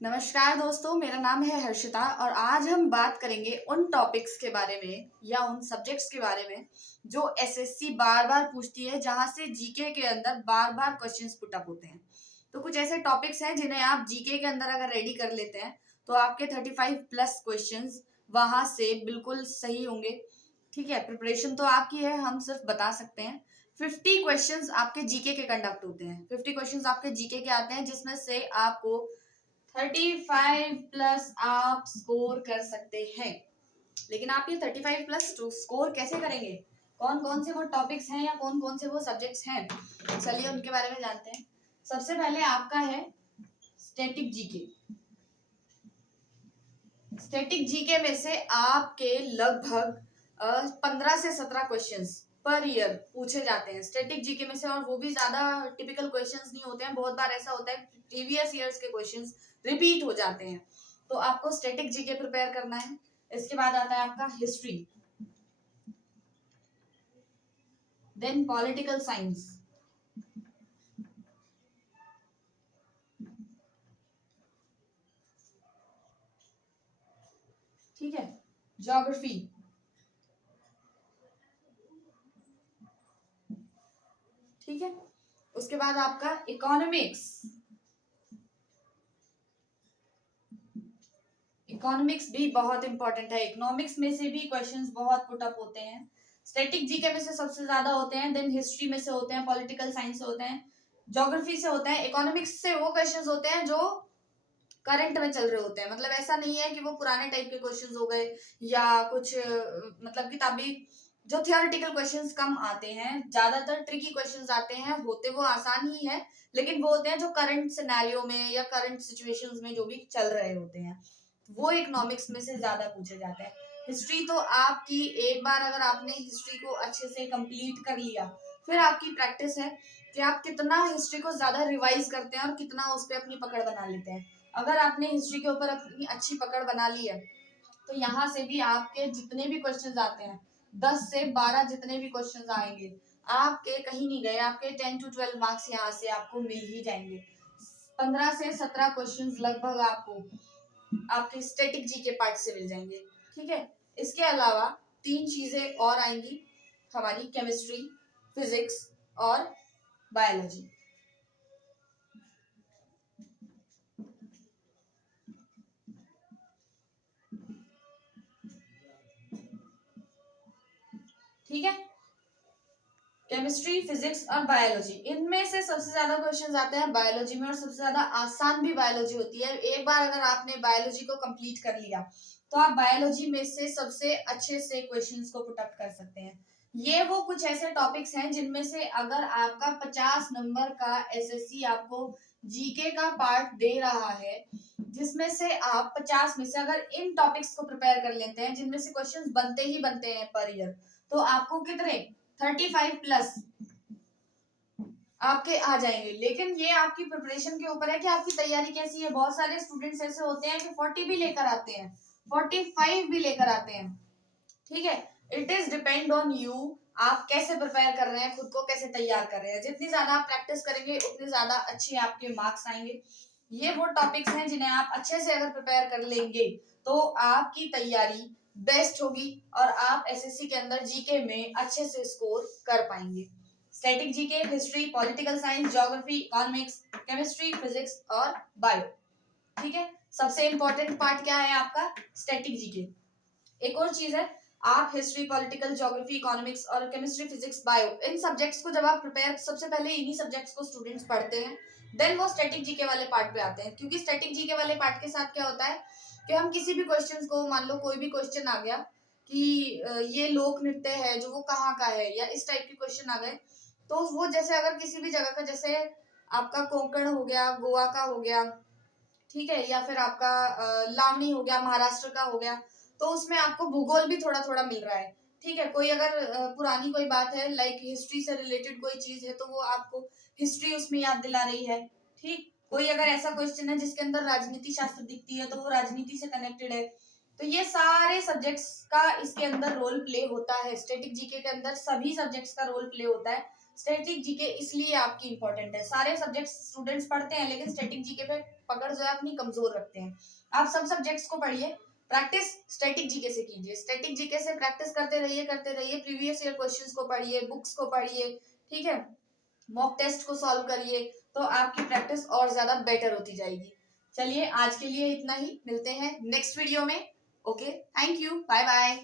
नमस्कार दोस्तों, मेरा नाम है हर्षिता और आज हम बात करेंगे उन टॉपिक्स के बारे में या उन सब्जेक्ट्स के बारे में जो एसएससी बार बार पूछती है, जहां से जीके के अंदर बार बार क्वेश्चंस पुट अप होते हैं। तो कुछ ऐसे टॉपिक्स हैं जिन्हें आप जीके के अंदर अगर रेडी कर लेते हैं तो आपके 35+ क्वेश्चंस वहां से बिल्कुल सही होंगे। ठीक है, प्रिपरेशन तो आपकी है, हम सिर्फ बता सकते हैं। 50 क्वेश्चंस आपके जीके के कंडक्ट होते हैं। 50 क्वेश्चंस आपके जीके के आते हैं, जिसमें से आपको 35+ आप स्कोर कर सकते हैं। लेकिन आप ये 35+ स्कोर कैसे करेंगे, कौन कौन से वो टॉपिक्स हैं या कौन कौन से वो सब्जेक्ट्स हैं, चलिए उनके बारे में जानते हैं। सबसे पहले आपका है स्टैटिक जीके। स्टैटिक जीके में से आपके लगभग 15 से 17 क्वेश्चंस पर ईयर पूछे जाते हैं स्टैटिक जीके में से, और वो भी ज्यादा टिपिकल क्वेश्चंस नहीं होते हैं। बहुत बार ऐसा होता है प्रीवियस ईयर्स के क्वेश्चंस रिपीट हो जाते हैं, तो आपको स्टैटिक जीके प्रिपेयर करना है। इसके बाद आता है आपका हिस्ट्री, देन पॉलिटिकल साइंस, ठीक है, ज्योग्राफी, ठीक है। उसके बाद आपका इकोनॉमिक्स। इकोनॉमिक्स भी बहुत इंपॉर्टेंट है। इकोनॉमिक्स में से भी क्वेश्चंस बहुत पुट अप होते हैं। स्टैटिक जीके में से सबसे ज्यादा होते हैं, देन हिस्ट्री में से होते हैं, पॉलिटिकल साइंस से होते हैं, ज्योग्राफी से होते हैं। इकोनॉमिक्स से वो क्वेश्चंस होते हैं जो करंट में चल रहे होते हैं। मतलब ऐसा नहीं है कि वो पुराने टाइप के क्वेश्चंस हो गए या कुछ मतलब किताबी, जो थियोरेटिकल क्वेश्चंस कम आते हैं। ज्यादातर ट्रिकी क्वेश्चंस आते हैं, होते वो आसान ही है, लेकिन वो होते हैं जो करंट सिनेरियो में या करंट सिचुएशंस में जो भी चल रहे होते हैं, वो इकोनॉमिक्स में से ज्यादा पूछे जाते हैं। हिस्ट्री तो आपकी एक बार अगर आपने हिस्ट्री को अच्छे से कंप्लीट कर लिया, फिर आपकी प्रैक्टिस है कि आप कितना हिस्ट्री को ज्यादा रिवाइज करते हैं और कितना उस पर अपनी पकड़ बना लेते हैं। अगर आपने हिस्ट्री के ऊपर अपनी अच्छी पकड़ बना ली है, तो यहाँ से भी आपके जितने भी क्वेश्चंस आते हैं, 10 से 12 जितने भी क्वेश्चंस आएंगे, आपके कहीं नहीं गए, आपके 10 to 12 मार्क्स यहाँ से आपको मिल ही जाएंगे। 15 से 17 क्वेश्चंस लगभग आपको आपके स्टैटिक जी के पार्ट से मिल जाएंगे। ठीक है, इसके अलावा 3 चीजें और आएंगी हमारी, केमिस्ट्री, फिजिक्स और बायोलॉजी। ठीक है, केमिस्ट्री, फिजिक्स और बायोलॉजी, इनमें से सबसे ज्यादा क्वेश्चंस आते हैं बायोलॉजी में, और सबसे ज्यादा आसान भी बायोलॉजी होती है। एक बार अगर आपने बायोलॉजी को कंप्लीट कर लिया, तो आप बायोलॉजी में से सबसे अच्छे से क्वेश्चंस को पुट अप कर सकते हैं। ये वो कुछ ऐसे टॉपिक्स हैं जिनमें से अगर आपका 50 नंबर का एसएससी आपको जीके का पार्ट दे रहा है, जिसमें से आप 50 में से अगर इन टॉपिक्स को प्रिपेयर कर लेते हैं, जिनमें से क्वेश्चंस बनते ही बनते हैं पर ईयर, तो आपको कितने 35+ आपके आ जाएंगे। लेकिन ये आपकी प्रिपरेशन के ऊपर है कि आपकी तैयारी कैसी है। बहुत सारे स्टूडेंट्स ऐसे होते हैं कि 40 भी लेकर आते हैं, 45 भी लेकर आते हैं। ठीक है, it is depend on you, आप कैसे प्रिपेयर कर रहे हैं, खुद को कैसे तैयार कर रहे हैं। जितनी ज्यादा आप प्रैक्टिस करेंगे उतने ज्यादा अच्छे आपके मार्क्स आएंगे। ये वो टॉपिक्स हैं जिन्हें आप अच्छे से अगर प्रिपेयर कर लेंगे तो आपकी तैयारी बेस्ट होगी और आप एसएससी के अंदर जीके में अच्छे से स्कोर कर पाएंगे। Static GK, history, political science, geography, economics, chemistry, physics और बायो। ठीक है, सबसे इंपॉर्टेंट पार्ट क्या है आपका, स्टैटिक जीके। एक और चीज है, आप हिस्ट्री, पॉलिटिकल, ज्योग्राफी, इकोनॉमिक्स और केमिस्ट्री, फिजिक्स, बायो, इन सब्जेक्ट्स को जब आप प्रिपेयर, सबसे पहले इन्हीं सब्जेक्ट्स को स्टूडेंट्स पढ़ते हैं, देन वो स्टैटिक जीके वाले पार्ट पे आते हैं। क्योंकि स्टैटिक जीके वाले पार्ट के साथ क्या होता है कि हम किसी भी क्वेश्चन को, मान लो कोई भी क्वेश्चन आ गया कि ये लोक नृत्य है जो वो कहाँ का है, या इस टाइप के क्वेश्चन आ गए, तो वो जैसे अगर किसी भी जगह का, जैसे आपका कोंकण हो गया, गोवा का हो गया, ठीक है, या फिर आपका लावणी हो गया, महाराष्ट्र का हो गया, तो उसमें आपको भूगोल भी थोड़ा थोड़ा मिल रहा है। ठीक है, कोई अगर पुरानी कोई बात है, लाइक हिस्ट्री से रिलेटेड कोई चीज है, तो वो आपको हिस्ट्री उसमें याद दिला रही है। ठीक, कोई अगर ऐसा क्वेश्चन है जिसके अंदर राजनीति शास्त्र दिखती है, तो वो राजनीति से कनेक्टेड है। तो ये सारे सब्जेक्ट्स का इसके अंदर रोल प्ले होता है। स्टैटिक जीके के अंदर सभी सब्जेक्ट्स का रोल प्ले होता है। स्टैटिक जीके इसलिए आपकी इंपॉर्टेंट है। सारे सब्जेक्ट्स स्टूडेंट्स पढ़ते हैं, लेकिन स्टैटिक जीके पे पकड़ जो है अपनी कमजोर रखते हैं। आप सब सब्जेक्ट्स को पढ़िए, प्रैक्टिस स्टैटिक जीके से कीजिए, स्टैटिक जीके से प्रैक्टिस करते रहिए, प्रीवियस ईयर क्वेश्चंस को पढ़िए, बुक्स को पढ़िए, ठीक है, मॉक टेस्ट को सॉल्व करिए, तो आपकी प्रैक्टिस और ज्यादा बेटर होती जाएगी। चलिए आज के लिए इतना ही, मिलते हैं नेक्स्ट वीडियो में। Okay, thank you, bye bye.